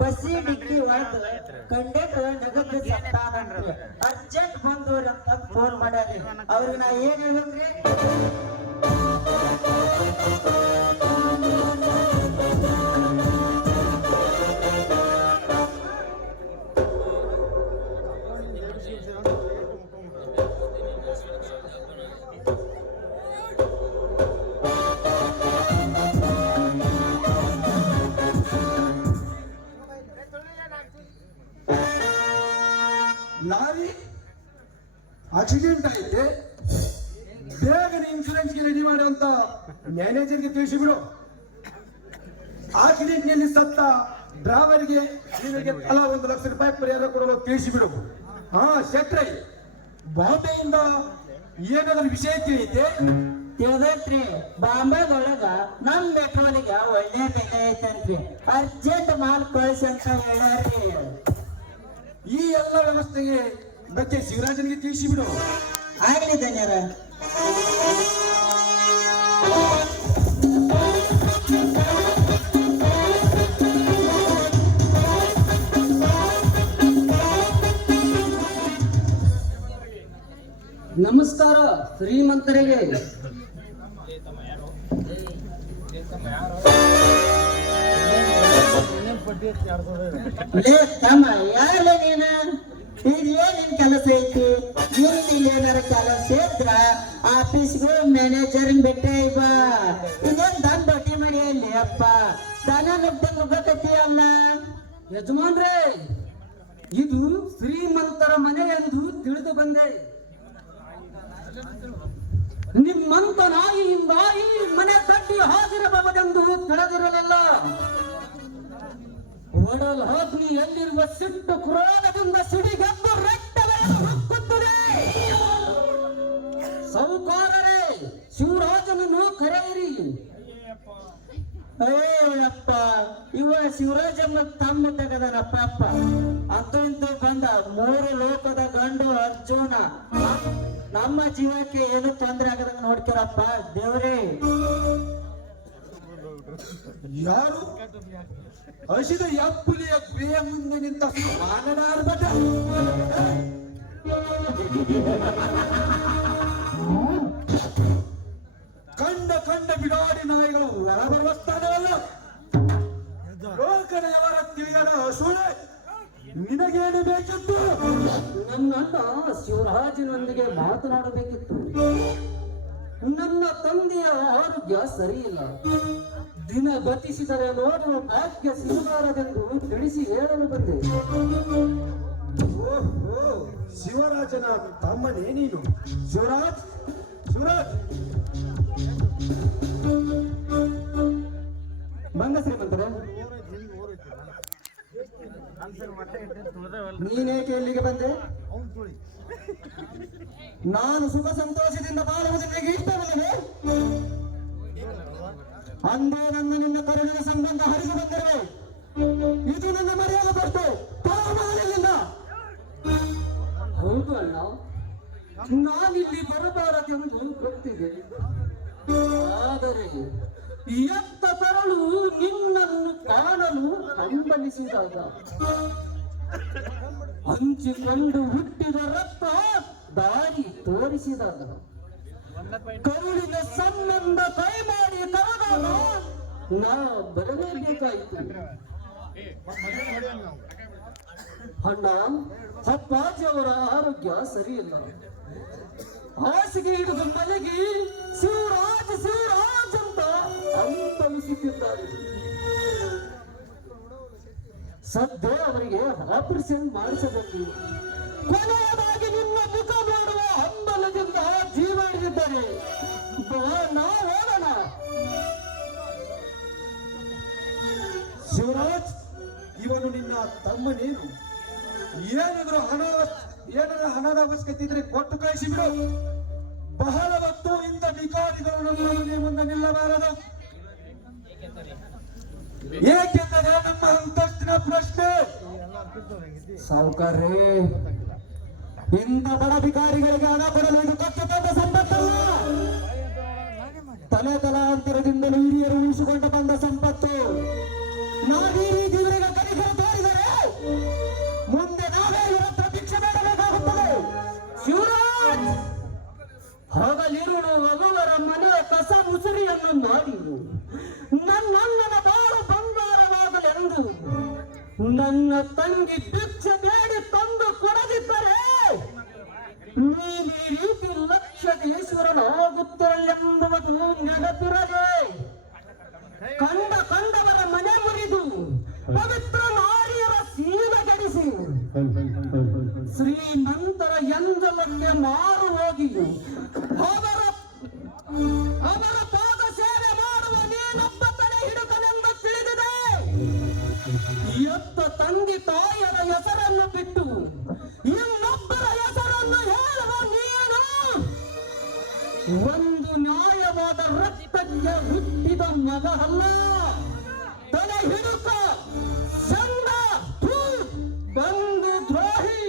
ಬಸ್ಸಿ ಡಿಕ್ಕಿ ಹೊಡೆದು ಕಂಡಕ್ಟರ್ ನಗದು ಸತ್ತಾನಂತ್ರಿ. ಅರ್ಜೆಂಟ್ ಬಂದವ್ರಿ ಅಂತ ಫೋನ್ ಮಾಡ್ಯಾರಿ. ಅವ್ರಿಗೆ ನಾ ಏನ್ ಹೇಳ್ಬೇಕ್ರಿ? ಲಾರಿ ಆಕ್ಸಿಡೆಂಟ್ ಐತೆ, ಬೇಗನೆ ಇನ್ಶೂರೆನ್ಸ್ಗೆ ರೆಡಿ ಮಾಡಿ ಅಂತ ಮ್ಯಾನೇಜರ್ಗೆ ತಿಳಿಸಿ ಬಿಡು. ಆಕ್ಸಿಡೆಂಟ್ ನಲ್ಲಿ ಸತ್ತ ಡ್ರೈವರ್ಗೆ ನಿನಗೆ ತಲಾ 1 ಲಕ್ಷ ರೂಪಾಯಿ ಪರಿಹಾರ ಕೊಡಲು ತಿಳಿಸಿ ಬಿಡು. ಹಾ ಶೆಟ್ರೈ, ಬಾಂಬೆಯಿಂದ ಏನಾದ್ರೂ ವಿಷಯ ತಿಳಿಯುತ್ತೆ? ತಿಳಿದೈತ್ರಿ. ಬಾಂಬೆದೊಳಗ ನಮ್ ಮೆಟ್ರೋಲಿಗೆ ಒಳ್ಳೆ ಬೆಲೆ ಐತಂತ್ರಿ. ಅರ್ಜೆಂಟ್ ಮಾಲ್ ಕಳಿಸಿ ಅಂತ ಹೇಳ್ಯಾರ್ರಿ. ಈ ಎಲ್ಲ ವ್ಯವಸ್ಥೆಗೆ ಬಗ್ಗೆ ಶಿವರಾಜನಿಗೆ ತಿಳಿಸಿ ಬಿಡು. ಆಗ್ಲಿ ಧನ್ಯರ. ನಮಸ್ಕಾರ ಶ್ರೀಮಂತರಿಗೆ. ಲೇ ತಮ್ಮ, ಯಾರಲ್ಲ ನೀನ? ಈಗ ಏನಿನ್ ಕೆಲಸ ಐತಿ? ಇಲ್ಲಿ ಏನಾರ ಕೆಲಸ ಇದ್ರ ಆಫೀಸ್ಗೂ ಮ್ಯಾನೇಜರ್ ಬಿಟ್ಟೆ ಬಾ. ಇನ್ನೇನ್ ದನ್ ಬಟ್ಟಿ ಮಾಡಿ ಅಲ್ಲಿ ಅಪ್ಪ ದನ ನುಗ್ಗಕತ್ತಿ ಅಲ್ಲ. ಯಜಮಾನ್ರೇ, ಇದು ಶ್ರೀಮಂತರ ಮನೆ ಎಂದು ತಿಳಿದು ಬಂದೆ. ನಿಮ್ಮಂತ ನಾಯಿಯಿಂದ ಈ ಮನೆ ಕಟ್ಟಿ ಹಾಕಿರಬಹುದೆಂದು ತಿಳಿದಿರಲಿಲ್ಲ. ಒಡಲ್ ಅಗ್ನಿ ಎಲ್ಲಿರುವ ಸಿಟ್ಟು ಕ್ರೋಧದಿಂದ ಸಿಡಿಗದ್ದು ರಕ್ತವನ್ನು ಹೊಕ್ಕುತ್ತದೆ. ಸೌಕಾರರೇ, ಶಿವರಾಜನನ್ನು ಕರೆಯಿರಿ. ಅಯ್ಯಪ್ಪ, ಇವ ಶಿವರಾಜಮ್ಮ ತಮ್ಮ ತೆಗದನಪ್ಪ ಅಪ್ಪ. ಅಂತೂ ಇಂತೂ ಬಂದ 3 ಲೋಕದ ಗಂಡು ಅರ್ಜುನ. ನಮ್ಮ ಜೀವಕ್ಕೆ ಏನು ತೊಂದರೆ ಆಗದಂಗ ನೋಡ್ತೀರಪ್ಪ ದೇವ್ರೇ. ಯಾರು ಹಸಿದ ಯಪ್ಪುಲಿಯ ಬೇಯ ಮುಂದೆ ನಿಂತ ಮಾನಡ ಆರ್ಭಟ. ಕಂಡ ಬಿಡಾಡಿ ನಾಯಿಗಳು ಹೊರ ಬರುವ ಸ್ಥಾನವಲ್ಲ. ಲೋಕನೆಯವರ ತಿಳಿಯದ ಸುಳೆ ನಿನಗೇನು ಬೇಕಿತ್ತು? ನನ್ನಣ್ಣ ಶಿವರಾಜನೊಂದಿಗೆ ಮಾತನಾಡಬೇಕಿತ್ತು. ನನ್ನ ತಂದೆಯ ಆರೋಗ್ಯ ಸರಿಯಿಲ್ಲ. ದಿನ ಗತಿಸಿದರೆ ನೋಡುವ ಭಾಗ್ಯ ಸಿಗಬಾರದೆಂದು ತಿಳಿಸಿ ಹೇಳಲು ಬಂದೆ. ಓಹೋ, ಶಿವರಾಜನ ತಮ್ಮನೇ ನೀನು? ಶಿವರಾಜ್, ಬಂದ ಶ್ರೀಮಂತರೇ, ನೀನೇಕೆ ಇಲ್ಲಿಗೆ ಬಂದೆ? ನಾನು ಸುಖ ಸಂತೋಷದಿಂದ ಬಾಳುವುದು ನಿನಗೆ ಇಷ್ಟವಲ್ಲವೇ? ಅಂದೇ ನನ್ನ ನಿನ್ನ ಕರುಣಿನ ಸಂಬಂಧ ಹರಿದು ಬಂದಿರುವೆ. ಇದು ನನ್ನ ಮರ್ಯಾದೆ ಕೊಟ್ಟು ಮಾಡಲಿಲ್ಲ. ಹೌದು ಅಣ್ಣ, ನಾನಿಲ್ಲಿ ಬರಬಾರದೆಂದು ಗೊತ್ತಿದೆ. ಆದರೆ ಎತ್ತ ತರಲು ನಿನ್ನನ್ನು ಕಾಣಲು ಹಂಬಲಿಸಿದಾಗ ಹಂಚಿಕೊಂಡು ಹುಟ್ಟಿದ ರಕ್ತ ದಾರಿ ತೋರಿಸಿದಾಗ ಕರುಳಿನ ಸಂಬಂಧ ಕೈ ಮಾಡಿ ಕರೆದಾಗ ನಾ ಬರಲೇಬೇಕಾಯಿತು. ಅಣ್ಣ, ಅಪ್ಪಾಜಿಯವರ ಆರೋಗ್ಯ ಸರಿಯಿಲ್ಲ. ಹಾಸಿಗೆ ಹಿಡಿದು ಮಲಗಿ ಶಿವರಾಜ್ ಅಂತ ಅಂತಮಿಸುತ್ತಿದ್ದಾರೆ. ಸದ್ಯ ಅವರಿಗೆ ಆಪರೇಷನ್ ಮಾಡಿಸಬೇಕು. ಕೊನೆಯದಾಗಿ ನಿಮ್ಮ ಮುಖ ನೋಡುವ ಹಂಬಲದಿಂದ ಜೀವ ಹಿಡಿದಿದ್ದಾರೆ. ನಾವು ಹೋಗೋಣ. ಶಿವರಾಜ್, ಇವನು ನಿನ್ನ ತಮ್ಮನೇನು? ಏನಾದ್ರೂ ಹಣದ ಅವಶ್ಯಕತೆ ಇದ್ರೆ ಕೊಟ್ಟು ಕಳಿಸಿ ಬಿಡು. ಬಹಳ ಹೊತ್ತು ಇಂಥ ವಿಕಾರಿಗಳು ನಮ್ಮ ಮನೆ ಮುಂದೆ ನಿಲ್ಲಬಾರದು. ಏಕೆಂದರೆ ನಮ್ಮ ಅಂತಸ್ತಿನ ಪ್ರಶ್ನೆ. ಸಾವುಕಾರೇ, ಇಂಥ ಬಡ ಭಿಕಾರಿಗಳಿಗೆ ಹಣ ಕೊಡಲು ಇದು ಕಷ್ಟದ ಸಂಪತ್ತಲ್ಲ. ತಲಾಂತರದಿಂದಲೂ ಹಿರಿಯರು ಉಳಿಸಿಕೊಂಡು ಬಂದ ಸಂಪತ್ತು. ನಾವೀ ದೇವರಿಗೆ ಕನಿಕರ ನನ್ನ ತಂಗಿ ಭಿಕ್ಷೆ ಬೇಡಿ ತಂದು ಕೊಡದಿದ್ದರೆ ನೀನು ಈ ರೀತಿ ಲಕ್ಷದೇಶ್ವರನಾಗುತ್ತಳೆಂಬುದು ನೆನಪಿರದೆ ಕಂಡವರ ಮನೆ ಮುರಿದು ಪವಿತ್ರ ನಾರಿಯರ ಸೀಮೆಗಡಿಸಿ ಶ್ರೀಮಂತರ ಎಂದಲಕ್ಕೆ ಮಾರು ಹೋಗಿ ಅವರ ಪಾದ ಸೇವೆ ಮಾಡುವ ನೀನೊಬ್ಬ ತಲೆ ಹಿಡುಕನೆಂದು ತಿಳಿದಿದೆ. ಎತ್ತ ತಂದೆ ತಾಯರ ಹೆಸರನ್ನು ಬಿಟ್ಟು ಇನ್ನೊಬ್ಬರ ಹೆಸರನ್ನು ಹೇಳುವ ನೀನು ಒಂದು ನ್ಯಾಯವಾದ ರಕ್ತಕ್ಕೆ ಹುಟ್ಟಿದ ಮಗ ಅಲ್ಲ. ತಲೆ ಹಿಡುಕ ಸಂಗ ಬಂದು ದ್ರೋಹಿ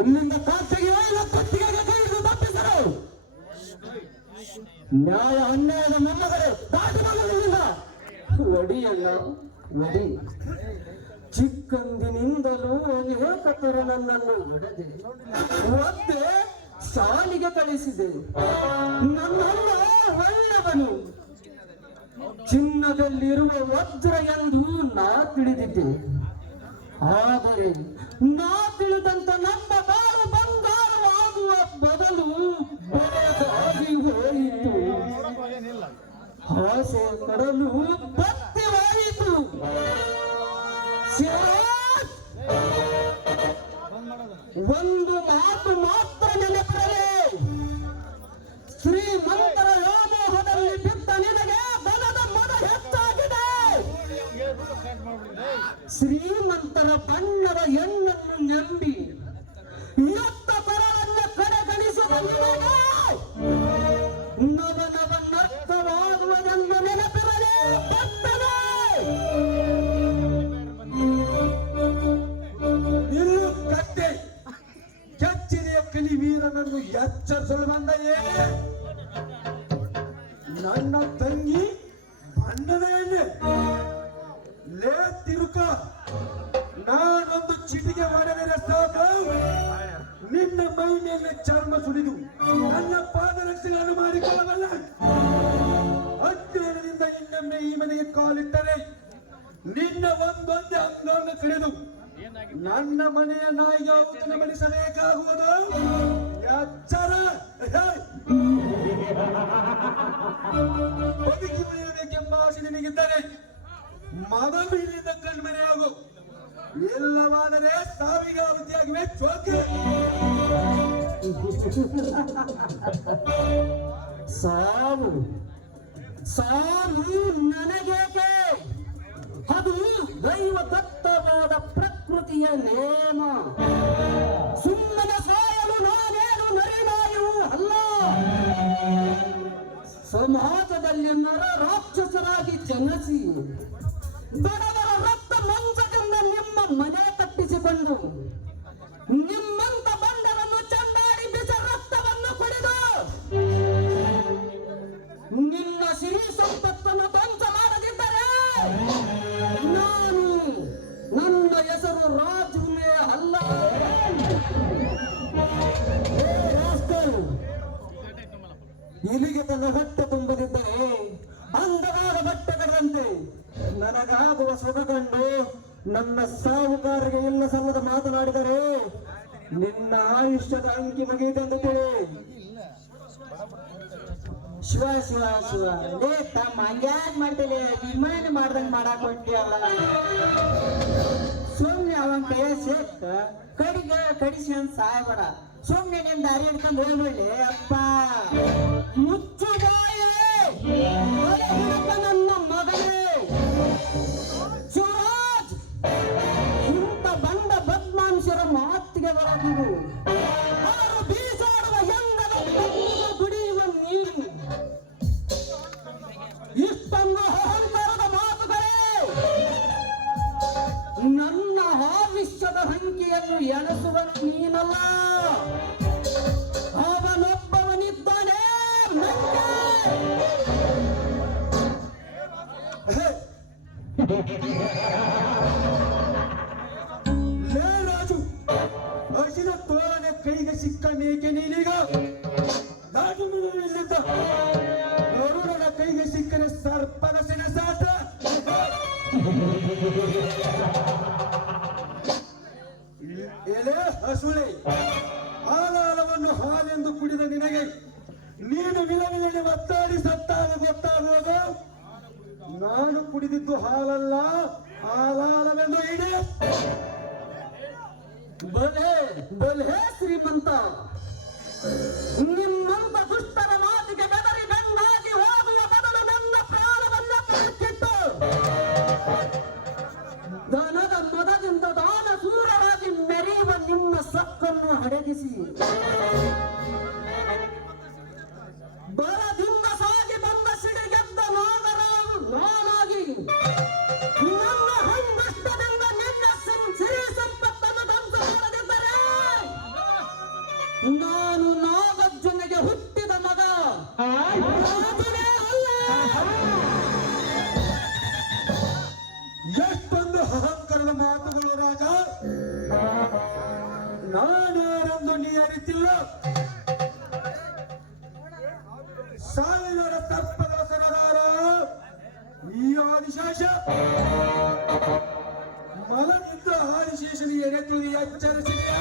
ಎಲ್ಲಿಂದ ಕಾಸಿಗೆ ಕತ್ತಿಗೆ ಕೈಗೂ ತಪ್ಪಿಸರು ನ್ಯಾಯ ಅನ್ಯಾಯದ ಮೊಮ್ಮಗಳೇ ದಾಟಿ ಮಗಳಿಂದ ಒಡಿಯಲ್ಲ ಒಡಿ. ಚಿಕ್ಕಂದಿನಿಂದಲೂ ಲೇಖಕರ ನನ್ನನ್ನು ಒದ್ದೆ ಶಾಲೆಗೆ ಕಳಿಸಿದೆ. ನನ್ನನ್ನ ಒಳ್ಳೆವನು ಚಿನ್ನದಲ್ಲಿರುವ ವಜ್ರ ಎಂದು ನಾ ತಿಳಿದಿದ್ದೆ. ಆದರೆ ನಾ ತಿಳಿದಂತ ನಮ್ಮ ಬಾಳು ಬಂಗಾರವಾಗುವ ಬದಲು ಬರೆದಾಗಿ ಹೋಯಿತು. ಆಸೆ ಕಡಲು ಬತ್ತಿ ಹೋಯಿತು. ಒಂದು ಮಾತು ಮಾತ್ರ ನೆನಪಿರಲಿ. ಶ್ರೀಮಂತರ ವ್ಯಾಮೋಹದಲ್ಲಿ ಬಿದ್ದ ನಿನಗೆ ಬಲದ ಮದ ಹೆಚ್ಚಾಗಿದೆ. ಶ್ರೀಮಂತರ ಬಣ್ಣದ ಹೆಣ್ಣನ್ನು ನಂಬಿ ಎತ್ತ ಬರವನ್ನು ಕಡೆಗಣಿಸುವ ನಿನಗೆ ನವ ನರ್ತವಾಗುವುದೆಂದು ನೆನಪಿರಲಿ. ನಿಲ್ಲು ಕತ್ತೆ, ಕೆಚ್ಚಿದೆಯ ಕಲಿ ವೀರನನ್ನು ಎಚ್ಚರಿಸಲು ಬಂದ ಏನೇ ನನ್ನ ತಂಗಿ ಬಣ್ಣದ ಎಣ್ಣೆ ಲೇ ತಿರುಕ. ನಾನೊಂದು ಚಿಟಿಗೆ ಮಾಡಿದರೆ ಸಾಕು ನಿನ್ನ ಮೈ ಮೇಲೆ ಚರ್ಮ ಸುಲಿದು ನನ್ನ ಪಾದರಕ್ಷೆಗಳನ್ನು ಮಾಡಿಕೊಳ್ಳಬಲ್ಲ. ಅಜ್ಞಾನದಿಂದ ಇನ್ನೊಮ್ಮೆ ಈ ಮನೆಗೆ ಕಾಲಿಟ್ಟರೆ ನಿನ್ನ ಒಂದೊಂದೇ ಅಂಗಾಂಗ ಕಳೆದು ನನ್ನ ಮನೆಯ ನಾಯಿಗೆ ಔತಣ ಬಡಿಸಬೇಕಾಗುವುದು ಎಚ್ಚರ. ಬದುಕಿ ಉಳಿಯಬೇಕೆಂಬ ಆಸೆ ನಿನಗಿದ್ದರೆ ಮಗು ಇಲ್ಲಿಂದ ಕಣ್ಮರೆಯಾಗು. ಇಲ್ಲವಾದರೆ ಸಾವಿಗೆ ಆಹುತಿಯಾಗಿವೆ ಚೋಕೆ. ಸಾವು ಸಾವು ನನಗೇಕೆ? ಅದು ದೈವ ದತ್ತವಾದ ಪ್ರಕೃತಿಯ ನೇಮ. ಸುಮ್ಮನೆ ಸಾಯಲು ನಾನೇನು ನರಿನಾಯೂ ಅಲ್ಲ. ಸಮಾಜದಲ್ಲಿ ನರ ರಾಕ್ಷಸರಾಗಿ ಜನಿಸಿ ಬಡವರ ರಕ್ತ ಮಂಚದಿಂದ ನಿಮ್ಮ ಮನೆ ಕಟ್ಟಿಸಿಕೊಂಡು ನಿಮ್ಮಂತ ಬಂಡವನ್ನು ಚಂಡಾಡಿ ಬಿಸ ರಕ್ತವನ್ನು ಕುಡಿದು ನಿನ್ನ ಸಿರಿ ಸಂಪತ್ತನ್ನು ಧ್ವಂಸ ಮಾಡದಿದ್ದರೆ ನನ್ನ ಹೆಸರು ರಾಜುನೇ ಅಲ್ಲ. ಇಲ್ಲಿಗೆ ತನ್ನ ಹೊಟ್ಟೆ ತುಂಬದಿದ್ದರೆ ಅಂದವಾದ ಬಟ್ಟೆ ಕಡದಂತೆ ನನಗಾಗುವ ಸುಖ ಕಂಡು ನನ್ನ ಸಾಹುಕಾರರಿಗೆ ಇಲ್ಲ ಸಲ್ಲದ ಮಾತನಾಡಿದರೆ ನಿನ್ನ ಆಯುಷ್ಯದ ಅಂಕಿ ಮುಗಿಯುತ್ತೆಂದು ತಿಳಿ. ಶಿವ ಶಿವ ಶಿವ ಲೇ ತಮ್ಮ ಹಂಗ್ಯಾಕ್ ಮಾಡ್ತೇನೆ ವಿಮಾನ ಮಾಡ್ದಂಗ್ ಮಾಡಾಕ್ ಹೊಂಟಿಯಲ್ಲ. ಸುಮ್ನೆ ಅವನ್ ಕೈಯ ಸೇರ್ಕ ಕಡಿಸಿ ಅಂತ ಸಾಯಬೇಡ. ಸುಮ್ನೆ ನಿಮ್ ದಾರಿ ಹಿಡ್ಕೊಂಡು ಹೋಗ್ಬಿಡ್ಲಿ ಅಪ್ಪ. ಮುಚ್ಚು ಬಾಯೇ ನನ್ನ ಮಗನೇ ಶಿವರಾಜ್. ಇಂಥ ಬಂಡ ಬದ್ಮಾಂಶರ ಮಾತಿಗೆ ಒಳಗಿರು. ಅವರು ಬೀಸಾಡುವ ಎಂದರ ದುಡಿಯುವ ನೀರು. ಇಷ್ಟೊಂದು ಅಹಂಕಾರದ ಮಾತುಗಳೇ ನನ್ನ ಆವಿಷ್ಯದ ಸಂಖ್ಯೆಯನ್ನು ಎಣಿಸುವನು ನೀನಲ್ಲ. ಅವನೊಬ್ಬವನಿದ್ದಾನೆ. ಲೇ ರಾಜು, ಹಸಿದ ತೋರನೆ ಕೈಗೆ ಸಿಕ್ಕ ಮೇಕೆ ನೀನೀಗ ರಾಜು ಇಲ್ಲಿದ್ದ. ಗರುಡನ ಕೈಗೆ ಸಿಕ್ಕರೆ ಸರ್ಪ ಎಲೆ ಹಸುಳೆ, ಹಾಲವನ್ನು ಹಾಲೆಂದು ಕುಡಿದ ನಿನಗೆ ನೀನು ವಿಲವಿಲನೆ ಒತ್ತಾಡಿ ಸತ್ತಾಗ ಗೊತ್ತಾಗುವುದು ನಾನು ಕುಡಿದಿದ್ದು ಹಾಲಲ್ಲ ಹಾಲಾಲವೆಂದು ಇಡೀ. ಬಲೆ ಬಲೆ ಶ್ರೀಮಂತ, ನಿಮ್ಮಂತ ದುಷ್ಟರ ಮಾತಿಗೆ ಬೆದರಿ ಬೆಂದಾಗಿ ಹೋಗುವ ಬದಲು ನನ್ನ ಪ್ರಾಣವನ್ನ ಪರಕ್ಕಿಟ್ಟು ದನದ ಮದದಿಂದ ದಾನ ಸೂರರಾಗಿ ಮೆರೆಯುವ ನಿಮ್ಮ ಸಕ್ಕನ್ನು ಹಡಗಿಸಿ ಬರದಿಂದ ಸಾಗಿ ಬಂದ ಸಿಡಿಗೆದ್ದ ನಾಗರಾವು ನಾನಾಗಿ ನನ್ನ ಹಂಗಷ್ಟದಿಂದ ನಿನ್ನ ಸಿರಿ ಸಂಪತ್ತನ್ನು ಧ್ವಂಸ ಮಾಡದಿದ್ದರೆ ನಾನು ನಾಗಾರ್ಜುನಿಗೆ ಹುಟ್ಟಿದ ಮಗ ರಾಜನೇ ಅಲ್ಲ. ಎಷ್ಟೊಂದು ಅಹಂಕಾರದ ಮಾತುಗಳು ರಾಜ. ನಾನೇನೆಂದು ನೀ ಅರಿತಿಲ್ಲ. ಸಾವಿರ ಸರ್ಪಗಳ ಸರದಾರ ಈ ಆದಿಶೇಷ ಮಲಗಿದ್ದ ಆದಿಶೇಷನಿಗೆ ಎಡೆತುಳಿ ಎಚ್ಚರಿಸಿದೆಯಾ?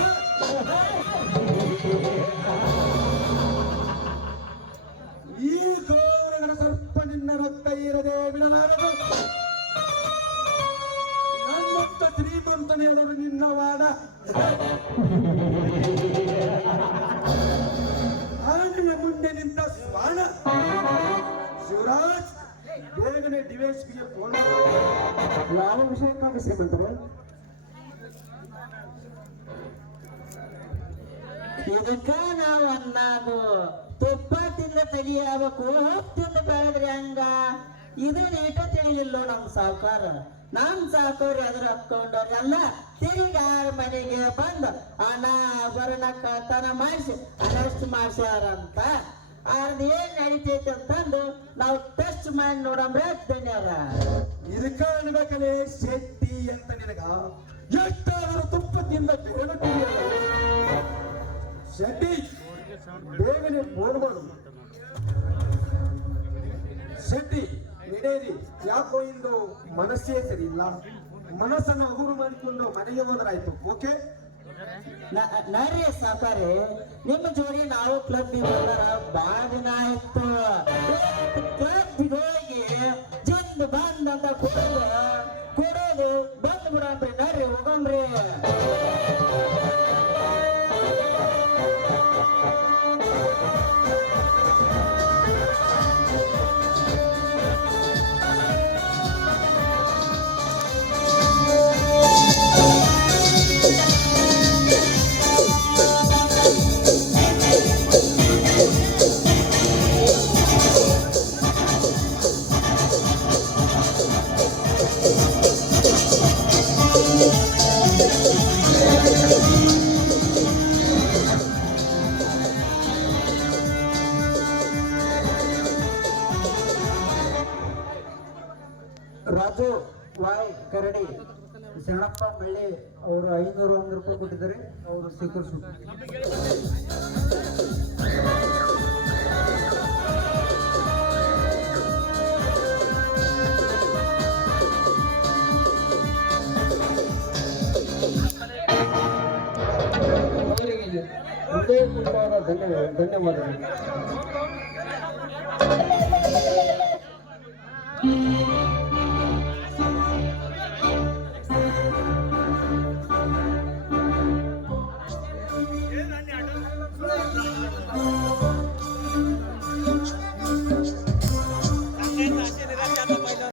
ಈ ಗೌರಗಳ ಸರ್ಪ ನಿನ್ನ ರಕ್ತ ಇರದೆ ಬಿಡಲಾರದು. ನನ್ನಂತ ಶ್ರೀಮಂತನೇದರು ನಿನ್ನ ವಾದ. ಆನೆಯ ಮುಂದೆ ನಿಂತ ಸ್ವಾಣ ಶಿವರಾಜ್, ಬೇಗನೆ ಡಿವೈಸ್ಗೆ ಫೋನ್ ಯಾವ ವಿಷಯಕ್ಕಾಗಿ ಶ್ರೀಮಂತರು? ಇದಕ್ಕ ನಾವು ಅನ್ನೋದು ತುಪ್ಪ ತಿಂದ ತೆಗಿಯಬೇಕು, ತಿಂದ ಬೆಳೆದ್ರಿ ಹಂಗ. ಇದು ನೀಟ ತಿಳಿಲಿಲ್ಲ ನಮ್ ಸಾವುಕಾರ. ನಮ್ ಸಾಕೋರಿ ಅದ್ರ ಹಕ್ಕೊಂಡವ್ರಿ ಎಲ್ಲ ತಿರುಗಾರ ಮನೆಗೆ ಬಂದು ಹಣ ಬರಣ ಕಳ್ತನ ಮಾಡಿಸಿ ಅರೆಸ್ಟ್ ಮಾಡ್ಸ್ಯಾರಂತ. ಅದೇನ್ ನಡೀತೈತಿ ಅಂತಂದು ನಾವು ಟೆಸ್ಟ್ ಮಾಡಿ ನೋಡಂಬ್ರೆ ಧನ್ಯರ. ಇದಕ್ಕ ಅನ್ಬೇಕಲೇ ಶೆಟ್ಟಿ ಅಂತ ನಿನಗ ಎಷ್ಟಾದರೂ ತುಪ್ಪ ತಿಂದ ಬೇರೆ ಶೆಟ್ಟಿ, ಬೇಗನೆ ಫೋನ್ ಮಾಡು. ಶೆಟ್ಟಿ ನಡೆಯಿರಿ, ಯಾಕೋ ಇಂದು ಮನಸ್ಸೇ ಸರಿ ಇಲ್ಲ. ಮನಸ್ಸನ್ನು ಹಗುರು ಮಾಡಿಕೊಂಡು ಮನೆಗೆ ಹೋದ್ರಾಯ್ತು. ಓಕೆ ನರ್ರಿ ಸಾಕಾರಿ, ನಿಮ್ಮ ಜೋಡಿ ನಾವು ಕ್ಲಬ್ ಬಂದಾರ ಬಾಳ ದಿನ ಆಯ್ತು. ಕ್ಲಬ್ ಹೋಗಿ ಜಿಂದ್ ಬಂದ್ ಅಂತ ಕೊಡೋದು ಬಂದ್ ಬಿಡಂಬ್ರಿ. ನರ್ರಿ ಹೋಗಂಬ್ರಿ. ರಾಜು ವಾಯ್ ಕರಡಿ ಶರಣಪ್ಪ ಮಳ್ಳಿ ಅವರು 500 ರೂಪಾಯಿ ಕೊಟ್ಟಿದ್ದಾರೆ, ಅವರು ಸ್ವೀಕರಿಸು. ಅವರಿಗೆ ಹೃದಯಪೂರ್ವಕ ಧನ್ಯವಾದಗಳು.